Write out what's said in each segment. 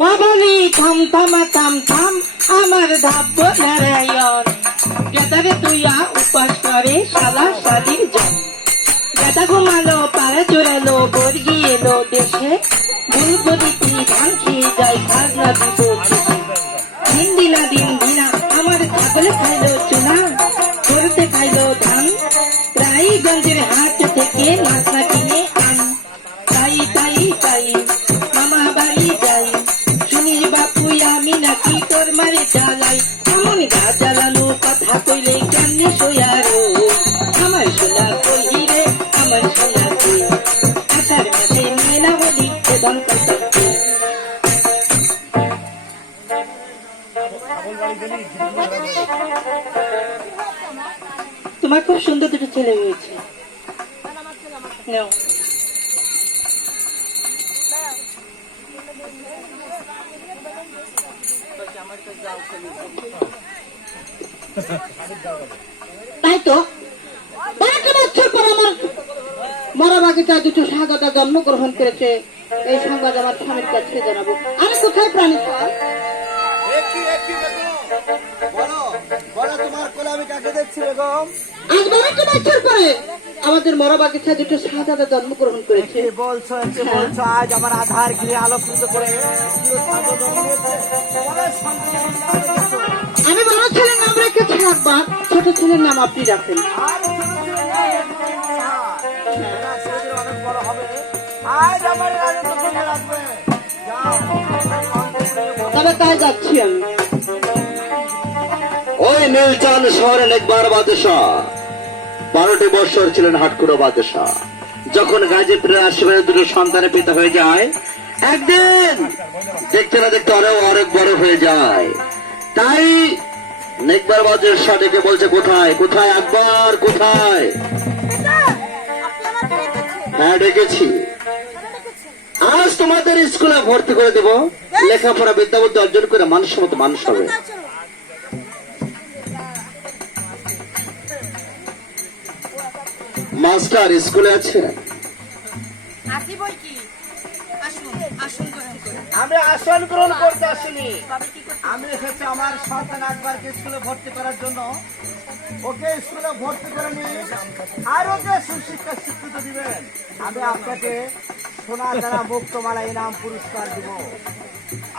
বাবানি থাম থামা থাম থাম আমার ধাব্য নারায়ণ গেদারে তুইয়া উপাস করে শালা শালির জন গেদা ঘুমালো পাড়া চোরালো বর্গি এলো দেশে ভুল গদিতি ধান খেয়ে যায় খাজনা দিব দিন দিনা দিন দিনা আমার ছাগলে খাইলো চুনা করতে খাইলো ধান রায়গঞ্জের হাট থেকে নাচনা কিনে আন তাই তাই তাই মামা বাড়ি যাই শুনিস বাপু আমি নাকি তোর মারে জ্বালাই এমন গা জ্বালানো কথা কইলে কেমনে শোয়ারো আমার সোনা কই রে আমার সোনা কই আষাঢ় মাসে নিয়ে না বলি এবং তোমার খুব সুন্দর দুটো ছেলে হয়েছে তাই তো বছর পর আমার মরা বাগিচায় দুটো শাহজাদা জন্মগ্রহণ করেছে এই সংবাদ আমার স্বামীর কাছে জানাবো আমি কোথায় প্রাণী আমাদের মরা বাগিচায় দুটো শাহজাদা জন্মগ্রহণ করেছে বলছো আজ আমার আধার ঘিরে আলোকিত করে আমি বড় ছেলের নাম রেখেছি একবার ছোট ছেলের নাম আপনি রাখেন অনেক বড় হবে আজ আমার তবে তাই যাচ্ছি আমি ওই নীলচাঁদ শহরের একবার বাদশাহ 12টি বৎসর ছিলেন হাটকুড়ো বাদশাহ যখন গাজীপুরের আশেপাশে দুটো সন্তানের পিতা হয়ে যায় একদিন দেখতে না দেখতে অনেক বড় হয়ে যায় তাই নেকবার বাদশাহ ডেকে বলছে কোথায় কোথায় আকবর কোথায় হ্যাঁ ডেকেছি আজ তোমাদের স্কুলে ভর্তি করে দেব লেখাপড়া বিদ্যাবুদ্ধি অর্জন করে মানুষের মতো মানুষ হবে মাস্টার স্কুলে আছে আমি আসন গ্রহণ করতে আসিনি আমি এসেছি আমার সন্তান আকবরকে স্কুলে ভর্তি করার জন্য ওকে স্কুলে ভর্তি করে নিয়ে আর ওকে সুশিক্ষা শিক্ষিত দিবেন আমি আপনাকে সোনা দ্বারা মুক্তমালা ইনাম পুরস্কার দিব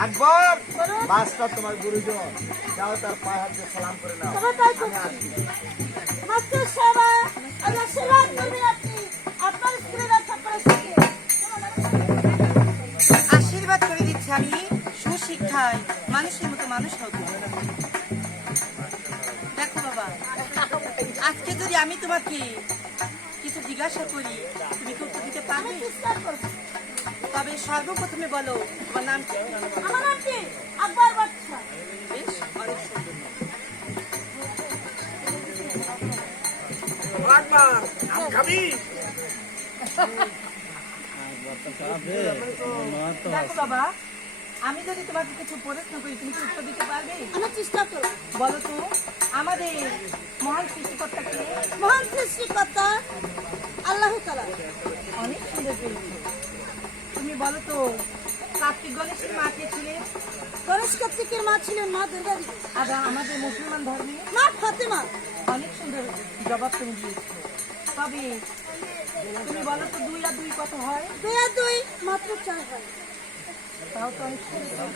আকবর মাস্টার তোমার গুরুজন যাও তার পায়ে হাতে সালাম করে নাও আশীর্বাদ করে দিচ্ছি আমি সুশিক্ষায় মানুষের মতো মানুষ হব দেখো বাবা আজকে যদি আমি তোমাকে কিছু জিজ্ঞাসা করি তুমি কি উত্তর দিতে পারবে তবে সর্বপ্রথমে বলো তোমার নাম কি আমার নাম কি আকবর বাদশা বেশ অনেক সুন্দর দেখো বাবা আমি যদি তোমাকে কিছু প্রশ্ন করি তুমি কি উত্তর দিতে পারবে আমার চেষ্টা করো বলো তো আমাদের মহান সৃষ্টিকর্তাকে মহান সৃষ্টিকর্তা আল্লাহ তাআলা অনেক সুন্দর পেয়েছে তুমি বলো তো কার্তিক গণেশের মা কে ছিলেন গণেশ কার্তিকের মা ছিলেন মা দুর্গা আর আমাদের মুসলমান ধর্মে মা ফাতেমা অনেক সুন্দর জবাব তুমি দিয়েছো তবে তুমি বলো তো 2 আর 2 কত হয় 2 আর 2 মাত্র 4 হয় তাও তো অনেক সুন্দর